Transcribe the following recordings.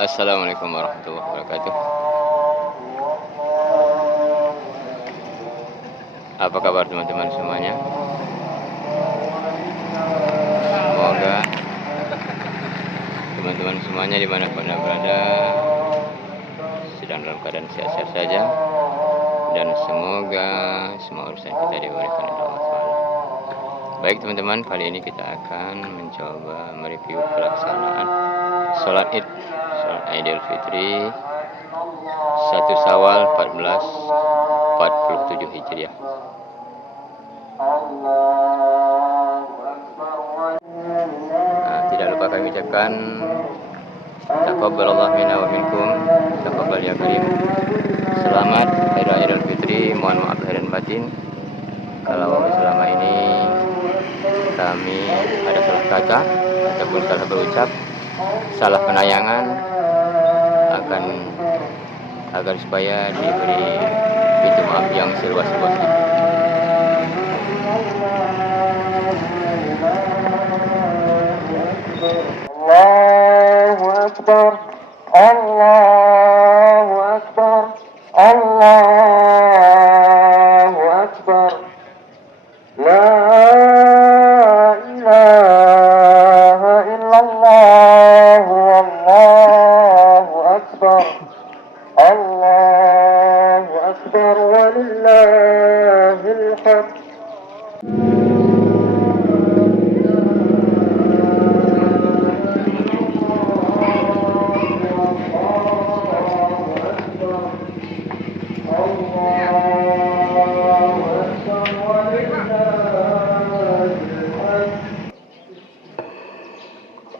Assalamualaikum warahmatullahi wabarakatuh. Apa kabar teman-teman semuanya? Semoga teman-teman semuanya dimanapun Anda berada sedang dalam keadaan sehat-sehat saja, dan semoga semua urusan kita diberikan oleh Allah SWT. Baik teman-teman, kali ini kita akan mencoba mereview pelaksanaan sholat Id, sholat Idul Fitri 1 Syawal 1447 Hijriah. Nah, tidak lupa kami ucapkan taqabbalallahu minna wa minkum, taqabbal ya karim. Selamat Hari Raya Idul Fitri. Mohon maaf lahir dan batin kalau selama ini kami ada salah kata ataupun salah berucap, salah penayangan, agar supaya diberi pintu maaf yang seluas-luasnya. Allahu Akbar, Allahu Akbar, Allahu Akbar. La ilaha illallah, Allahu Akbar, Allahu Akbar, walillahil hamd.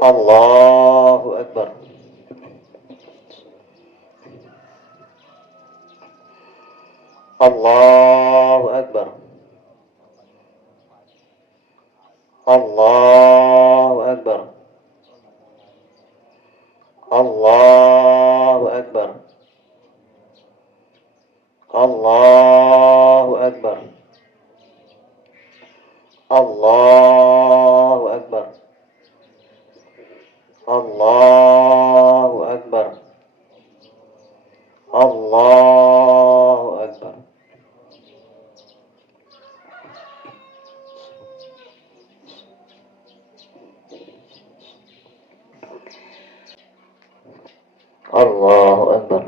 Allahu Akbar. Allahu Akbar. Allahu Akbar. Allahu Akbar. Allahu Akbar. Allahu Akbar. Allahu Akbar. Allahu Akbar. Allahu Akbar.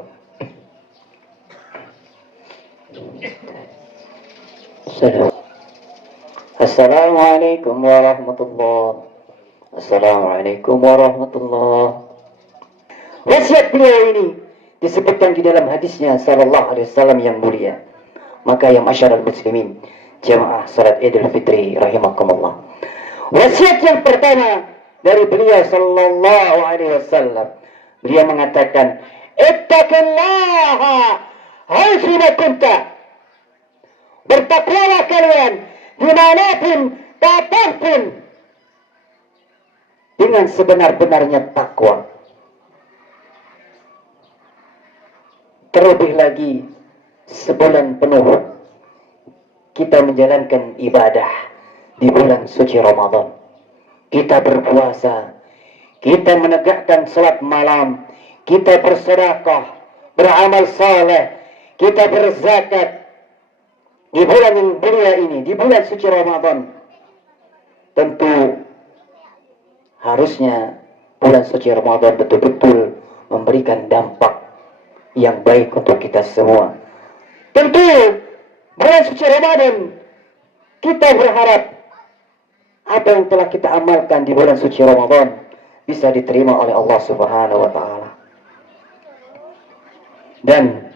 Assalamualaikum warahmatullahi. Assalamualaikum warahmatullahi. Wasiat beliau ini disebutkan di dalam hadisnya sallallahu alaihi wasallam yang mulia. Maka yang masyarakat muslimin, jamaah salat Idul Fitri rahimakumullah. Wasiat yang pertama dari beliau sallallahu alaihi wasallam, beliau mengatakan, ittaqillaha haitsuma kunta. Bertakwalah kalian dimanapun, kapanpun, dengan sebenar-benarnya takwa. Terlebih lagi sebulan penuh kita menjalankan ibadah di bulan suci Ramadan. Kita berpuasa, kita menegakkan salat malam, kita bersedekah, beramal saleh, kita berzakat di bulan yang mulia ini, di bulan suci Ramadan. Tentu harusnya bulan suci Ramadan betul-betul memberikan dampak yang baik untuk kita semua. Tentu bulan suci Ramadan kita berharap apa yang telah kita amalkan di bulan suci Ramadan bisa diterima oleh Allah Subhanahu wa taala. Dan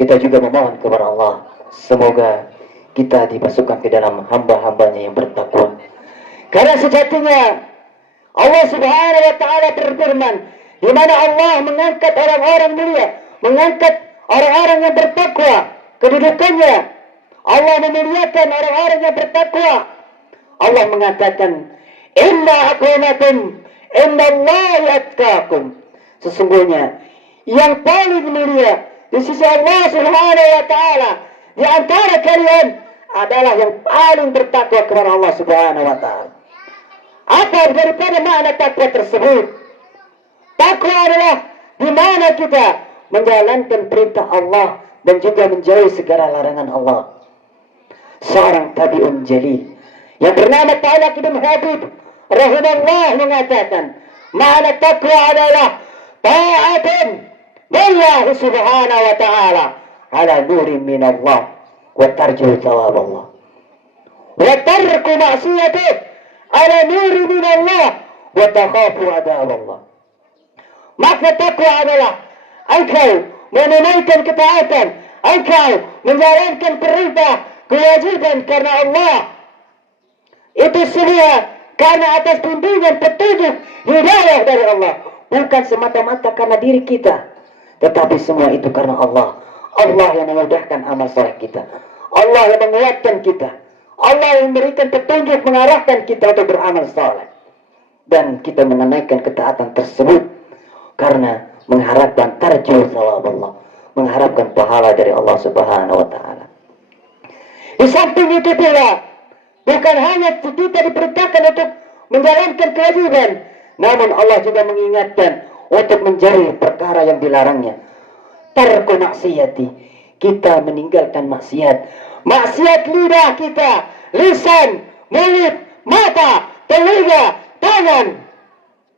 kita juga memohon kepada Allah, semoga kita dimasukkan ke dalam hamba-hambanya yang bertakwa. Karena sejatinya Allah Subhanahu wa taala berfirman, di mana Allah mengangkat orang-orang mulia, mengangkat orang-orang yang bertakwa kedudukannya. Allah memuliakan orang-orang yang bertakwa. Allah mengatakan, inna akramakum indallahi atqakum. Sesungguhnya yang paling mulia di sisi Allah Subhanahu wa taala di antara kalian adalah yang paling bertakwa kepada Allah Subhanahu wa taala. Apa daripada makna takwa tersebut? Takwa adalah di mana Bagaimana kita menjalankan perintah Allah dan juga menjauhi segala larangan Allah. Seorang tabi'un jalil yang bernama Talaq bin Habib rahimahullah mengatakan, "Ma'na taqwa adalah ta'atun billahi subhanahu wa ta'ala ala nurin min Allah wa tarju thawab Allah. Wa tarku ma'siyatih ala nurin min Allah wa takhafu adab Allah." Maka takwa adalah engkau menunaikan ketaatan, engkau menjalankan perintah kewajiban karena Allah. Itu semua karena atas bimbingan petunjuk hidayah dari Allah, bukan semata-mata karena diri kita, tetapi semua itu karena Allah. Allah yang memudahkan amal soleh kita, Allah yang menguatkan kita, Allah yang memberikan petunjuk mengarahkan kita untuk beramal soleh, dan kita menunaikan ketaatan tersebut karena mengharapkan tarju thawab Allah, mengharapkan pahala dari Allah Subhanahu wa taala. Di samping itu pula, bukan hanya kita diperintahkan untuk menjalankan kewajiban, namun Allah juga mengingatkan untuk menjauhi perkara yang dilarangnya. Tarku maksiati, kita meninggalkan maksiat. Maksiat lidah kita, lisan, mulut, mata, telinga, tangan.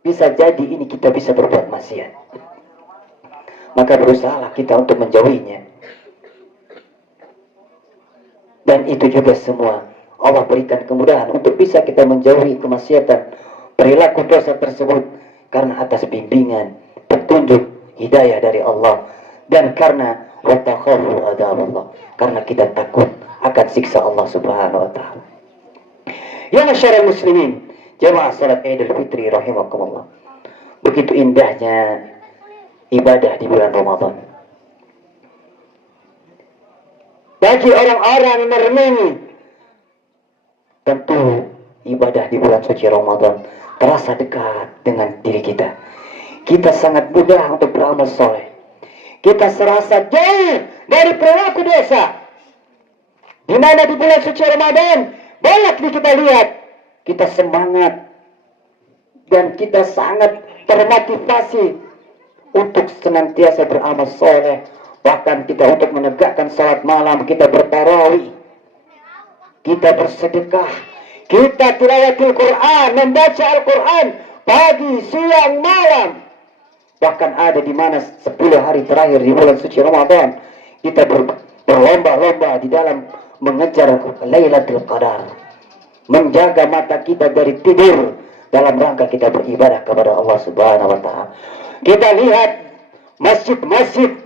Bisa jadi ini kita bisa berbuat maksiat. Maka berusahalah kita untuk menjauhinya. Dan itu juga semua Allah berikan kemudahan untuk bisa kita menjauhi kemaksiatan, perilaku dosa tersebut, karena atas bimbingan, petunjuk, hidayah dari Allah, dan karena watakhafu adab Allah, karena kita takut akan siksa Allah Subhanahu wa taala. Ya masyarakat muslimin, jamaah salat Idul Fitri rahimakumullah. Begitu indahnya ibadah di bulan Ramadan. Bagi orang-orang yang merenungi, tentu ibadah di bulan suci Ramadan terasa dekat dengan diri kita. Kita sangat mudah untuk beramal soleh. Kita serasa jauh dari perilaku dosa. Di mana di bulan suci Ramadan banyak kita lihat, kita semangat dan kita sangat termotivasi untuk senantiasa beramal soleh. Bahkan kita untuk menegakkan salat malam, kita bertarawih, kita bersedekah, kita tilawatul Quran, membaca Al-Quran pagi, siang, malam. Bahkan ada di mana 10 hari terakhir di bulan suci Ramadan kita berlomba-lomba di dalam mengejar Lailatul Qadar, menjaga mata kita dari tidur dalam rangka kita beribadah kepada Allah Subhanahu wa taala. Kita lihat masjid-masjid,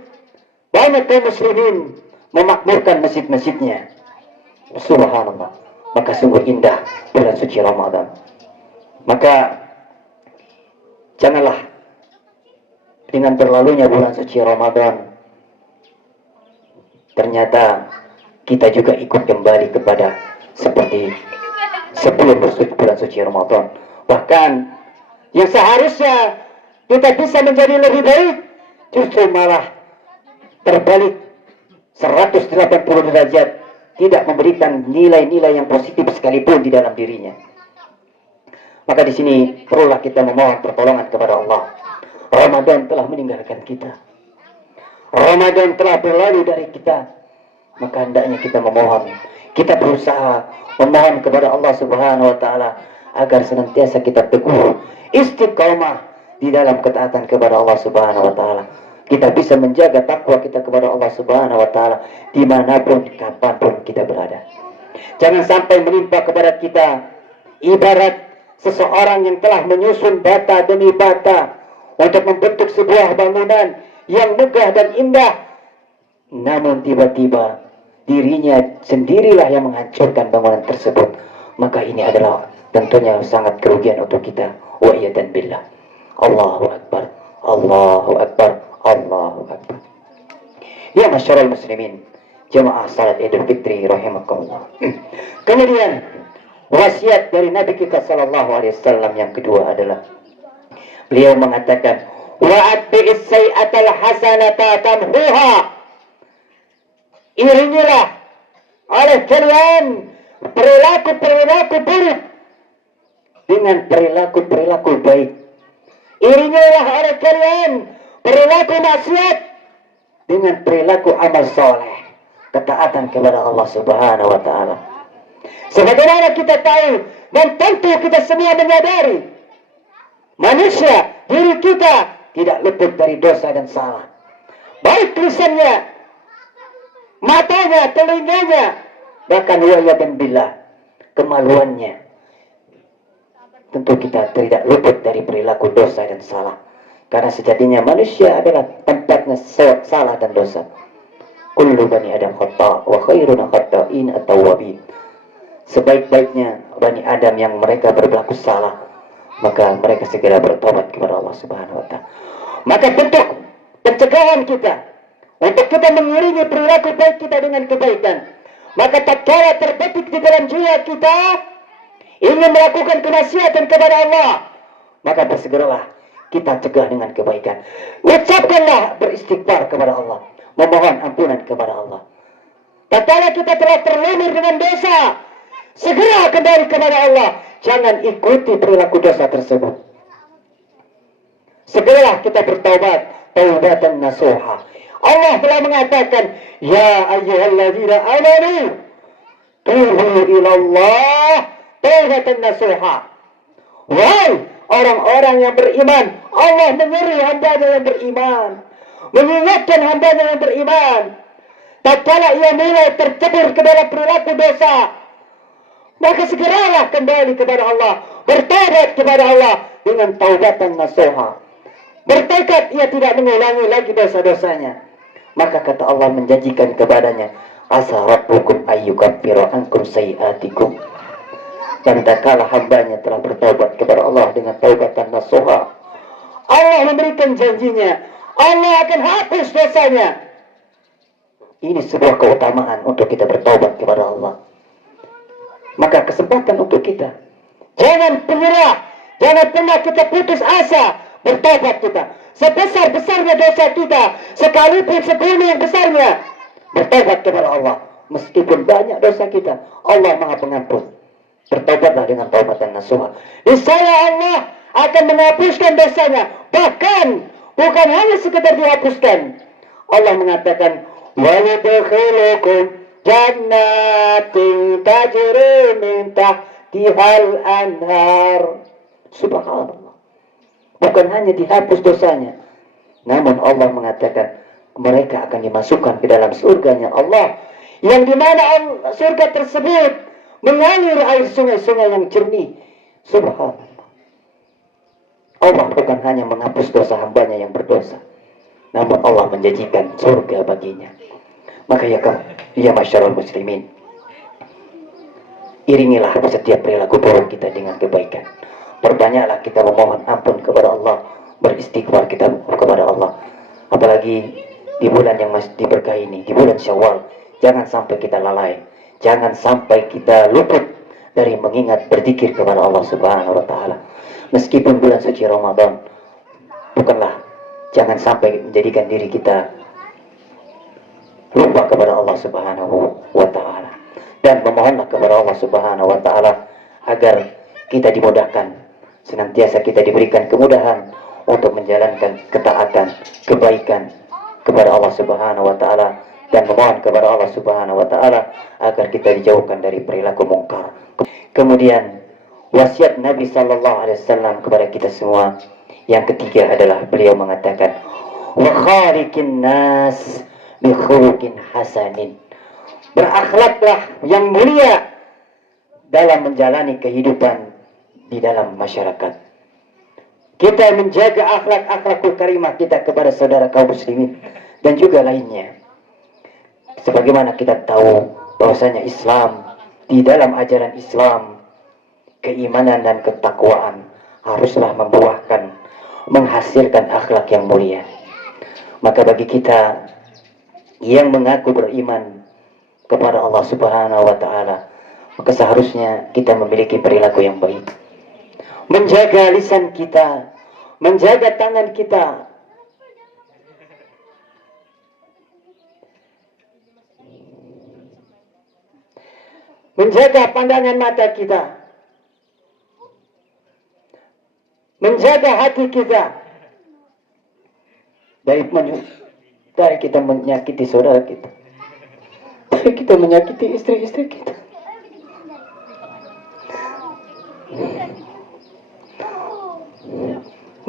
banyak kaum muslimin memakmurkan masjid-masjidnya. Subhanallah. Maka sungguh indah bulan suci Ramadan. Maka janganlah dengan berlalunya bulan suci Ramadan ternyata kita juga ikut kembali kepada seperti sebelum bulan suci Ramadan. Bahkan yang seharusnya kita bisa menjadi lebih baik, justru malah terbalik 180 derajat, tidak memberikan nilai-nilai yang positif sekalipun di dalam dirinya. Maka di sini perlulah kita memohon pertolongan kepada Allah. Ramadan telah meninggalkan kita, Ramadan telah berlalu dari kita. Maka hendaknya kita memohon, kita berusaha memohon kepada Allah Subhanahu wa taala agar senantiasa kita teguh istiqomah di dalam ketaatan kepada Allah Subhanahu wa taala. Kita bisa menjaga takwa kita kepada Allah Subhanahu wa taala dimanapun, kapanpun kita berada. Jangan sampai menimpa kepada kita ibarat seseorang yang telah menyusun bata demi bata untuk membentuk sebuah bangunan yang megah dan indah, namun tiba-tiba dirinya sendirilah yang menghancurkan bangunan tersebut. Maka ini adalah tentunya sangat kerugian untuk kita. Wa iyadan billah. Allahu Akbar, Allahu Akbar, Allahu Akbar. Ya masyarul muslimin, jamaah salat Idul Fitri rahimakumullah. Kemudian wasiat dari Nabi kita sallallahu alaihi wasallam yang kedua adalah beliau mengatakan, wa atbi'is sayyi'atal hasanata tamhuha. Iringilah oleh kalian perilaku-perilaku buruk dengan perilaku-perilaku baik. Iringilah oleh kalian perilaku maksiat dengan perilaku amal soleh, ketaatan kepada Allah Subhanahu wa taala. Sebagaimana kita tahu dan tentu kita semua menyadari, manusia, diri kita tidak luput dari dosa dan salah. Baik lisannya, matanya, telinganya, bahkan wa'iyadhan billah, kemaluannya. Tentu kita tidak luput dari perilaku dosa dan salah. Karena sejatinya manusia adalah tempatnya salah dan dosa. Kullu bani Adam khata' wa khairun khata'in at-tawwabin. Sebaik-baiknya Bani Adam yang mereka berlaku salah, maka mereka segera bertobat kepada Allah Subhanahu wa taala. Maka bentuk pencegahan kita untuk kita mengiringi perilaku baik kita dengan kebaikan, maka tatkala terbetik di dalam jiwa kita ingin melakukan kemaksiatan kepada Allah, maka bersegeralah kita cegah dengan kebaikan. Ucapkanlah beristighfar kepada Allah, memohon ampunan kepada Allah. Tatkala kita telah terlumir dengan dosa, segera kembali kepada Allah. Jangan ikuti perilaku dosa tersebut. Segeralah kita bertaubat, taubatan nasuha. Allah telah mengatakan, ya ayyuhalladzina amanu tubu ilallah taubatan nasuha. Wahai orang-orang yang beriman, Allah menyeru hambanya yang beriman, mengingatkan hambanya yang beriman. Tatkala ia mulai tercebur ke dalam perilaku dosa, maka segeralah kembali kepada Allah, bertobat kepada Allah dengan taubatan nasuha. Bertekad ia tidak mengulangi lagi dosa-dosanya. Maka kata Allah menjanjikan kepadanya, asa rabbukum ayyukaffiru ankum sayiatikum. Dan tatkala hambanya telah bertobat kepada Allah dengan taubatan nasuha, Allah memberikan janjinya, Allah akan hapus dosanya. Ini sebuah keutamaan untuk kita bertobat kepada Allah. Maka kesempatan untuk kita, jangan penyerah, jangan pernah kita putus asa bertobat kita. Sebesar-besarnya dosa kita, sekalipun segunung yang besarnya, bertobat kepada Allah. Meskipun banyak dosa kita, Allah Maha Pengampun. Bertobatlah dengan taubatan nasuha. Niscaya Allah akan menghapuskan dosanya. Bahkan bukan hanya sekedar dihapuskan. Allah mengatakan, wa yudkhilukum jannatin tajri min tahtihal anhar. Subhanallah. Bukan hanya dihapus dosanya, namun Allah mengatakan mereka akan dimasukkan ke dalam surganya Allah, yang dimana surga tersebut mengalir air sungai-sungai yang jernih. Subhanallah. Allah bukan hanya menghapus dosa hambanya yang berdosa, namun Allah menjanjikan surga baginya. Maka ya masyarul muslimin, iringilah setiap perilaku buruk kita dengan kebaikan. Perbanyaklah kita memohon ampun kepada Allah, beristighfar kita kepada Allah. Apalagi di bulan yang masih diberkahi ini, di bulan Syawal, jangan sampai kita lalai, jangan sampai kita luput dari mengingat berzikir kepada Allah Subhanahu wa taala. Meskipun bulan suci Ramadan, jangan sampai menjadikan diri kita lupa kepada Allah Subhanahu wa taala, dan memohonlah kepada Allah Subhanahu wa taala agar kita dimudahkan, senantiasa kita diberikan kemudahan untuk menjalankan ketaatan, kebaikan kepada Allah Subhanahu wa taala, dan memohon kepada Allah Subhanahu wa taala agar kita dijauhkan dari perilaku mungkar. Kemudian wasiat Nabi sallallahu alaihi wasallam kepada kita semua yang ketiga adalah beliau mengatakan, wa khaliqin nas bi khuluqin hasanin. Berakhlaklah yang mulia dalam menjalani kehidupan di dalam masyarakat. Kita menjaga akhlak-akhlakul karimah kita kepada saudara kaum muslimin dan juga lainnya. Sebagaimana kita tahu bahwasanya Islam, di dalam ajaran Islam, keimanan dan ketakwaan haruslah menghasilkan akhlak yang mulia. Maka bagi kita yang mengaku beriman kepada Allah Subhanahu wa taala, maka seharusnya kita memiliki perilaku yang baik. Menjaga lisan kita, menjaga tangan kita, menjaga pandangan mata kita, menjaga hati kita, dari kita menyakiti saudara kita, dari kita menyakiti istri-istri kita.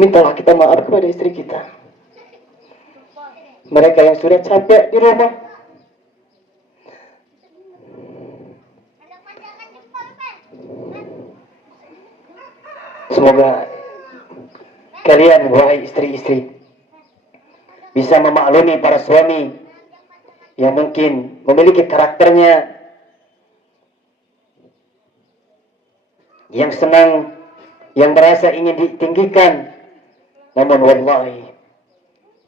Mintalah kita maaf kepada istri kita. Mereka yang sudah capek di rumah, semoga kalian, wahai istri-istri, bisa memaklumi para suami yang mungkin memiliki karakternya yang senang, yang merasa ingin ditinggikan, namun wallahi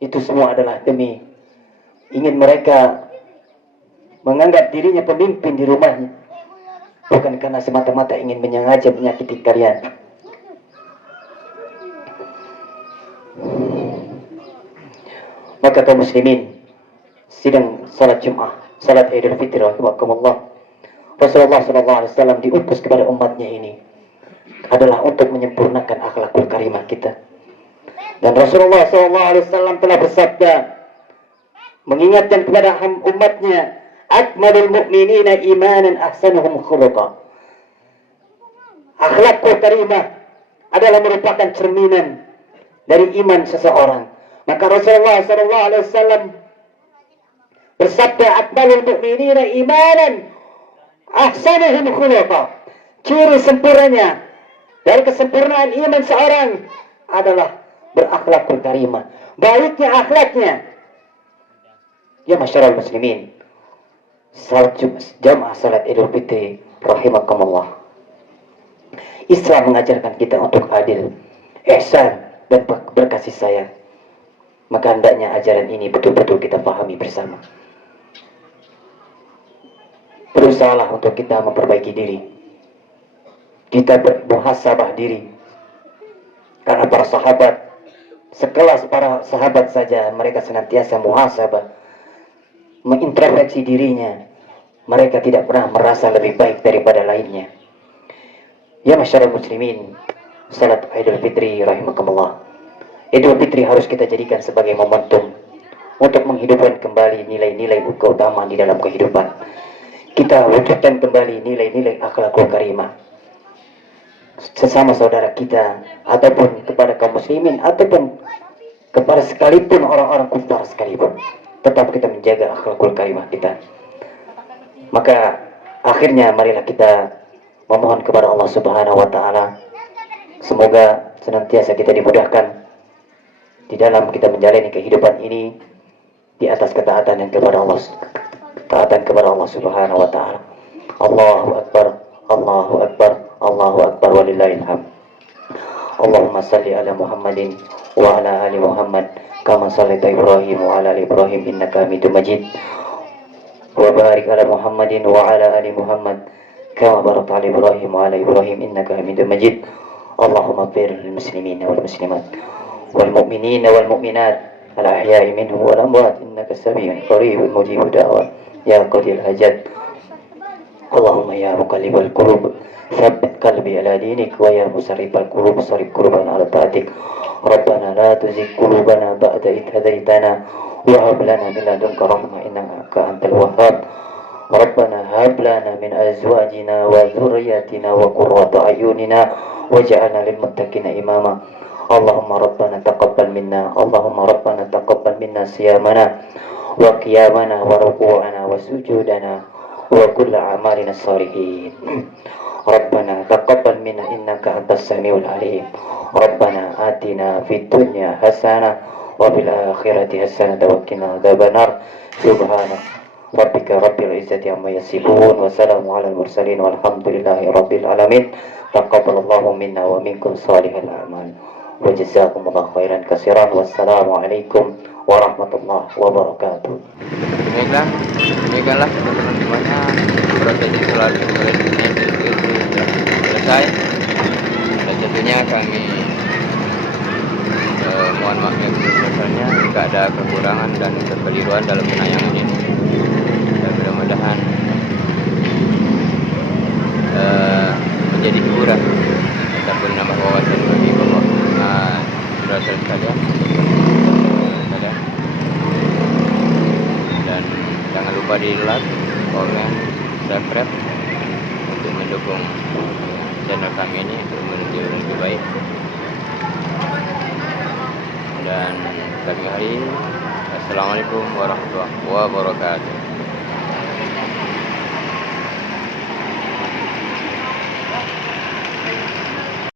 itu semua adalah demi ingin mereka menganggap dirinya pemimpin di rumahnya, bukan karena semata-mata ingin menyengaja menyakiti kalian. Maka kaum muslimin, sidang salat Jumat, salat Idul Fitri rahimakumullah, Rasulullah SAW diutus kepada umatnya ini adalah untuk menyempurnakan akhlakul karimah kita. Dan Rasulullah SAW telah bersabda mengingatkan kepada umatnya, akmalul mu'minina imanan ahsanuhum khuluqa. Akhlakul karimah adalah merupakan cerminan dari iman seseorang. Maka Rasulullah SAW bersabda, akmalul mu'minina imanan ahsanuhum khuluqa. Ciri sempurnanya dari kesempurnaan iman seorang adalah berakhlakul karimah, baiknya akhlaknya. Ya masyarakat muslimin, salat jamaah salat Idul Fitri rahimakumullah, Islam mengajarkan kita untuk adil, ihsan, dan berkasih sayang. Maka hendaknya ajaran ini betul-betul kita pahami bersama. Berusahalah untuk kita memperbaiki diri, kita bermuhasabah diri, karena para sahabat, sekelas para sahabat saja, mereka senantiasa muhasabah, mengintrospeksi dirinya. Mereka tidak pernah merasa lebih baik daripada lainnya. Ya masyarakat muslimin, salat Idul Fitri rahimakumullah, Idul Fitri harus kita jadikan sebagai momentum untuk menghidupkan kembali nilai-nilai keutamaan di dalam kehidupan kita. Wujudkan kembali nilai-nilai akhlakul karimah sesama saudara kita, ataupun kepada kaum muslimin, ataupun kepada sekalipun orang-orang kufar sekalipun. Tetap kita menjaga akhlakul karimah kita. Maka akhirnya marilah kita memohon kepada Allah Subhanahu wa taala, semoga senantiasa kita dimudahkan di dalam kita menjalani kehidupan ini di atas ketaatan dan kepada Allah, taatan kepada Allah Subhanahu wa taala. Allahu akbar, Allahu akbar, Allahu akbar, walillahil hamd. Allahumma salli ala Muhammadin wa ala ali Muhammad kama sallaita Ibrahim wa ala ali Ibrahim innaka Hamidum Majid. Wa barik ala Muhammadin wa ala ali Muhammad kama barakta ala Ibrahim wa ala Ibrahim innaka Hamidum Majid. Allahumma ighfir lil muslimin wal muslimat wal mu'minin wal mu'minat al ahya'i minhum wal amwat innaka sami'un qaribun mujibud da'wat ya qadil hajat. Allahumma ya muqallibal qulub tsabbit qalbi ala dinik wa ya musarrifal qulub sarrif qulubana ala ta'atik. Rabbana la tuzigh qulubana ba'da idh hadaitana wa hab lana min ladunka rahmah innaka antal wahhab. Rabbana hab lana min azwajina wa dhurriyyatina wa qurrata a'yunina waj'alna lil muttaqina imama. Allahumma rabbana taqabbal minna, Allahumma rabbana taqabbal minna siyamana wa qiyamana wa ruku'ana wa sujudana wa kulla a'malina salihin. Rabbana taqabbal minna innaka antas samiul alim. Rabbana atina fid dunya hasanah wa fil akhirati hasanah wa qina adzabannar. Subhana rabbika rabbil izzati amma yasifun wa salamun alal mursalin walhamdulillahi rabbil alamin. Taqabbalallahu minna wa minkum salihal a'mal. Wa jazakumullahu khairan katsiran. Wassalamualaikum warahmatullahi wabarakatuh. Demikianlah teman-teman semuanya, prosesi sholat Idul Fitri sudah selesai, dan tentunya kami mohon maaf yang sebesar-besarnya jika ada kekurangan dan kekeliruan dalam penayangan ini, dan mudah-mudahan menjadi hiburan ataupun menambah wawasan bagi saudara sekalian. beri like, komen, subscribe untuk mendukung channel kami ini untuk menuju lebih baik. Dan pagi hari, assalamualaikum warahmatullahi wabarakatuh.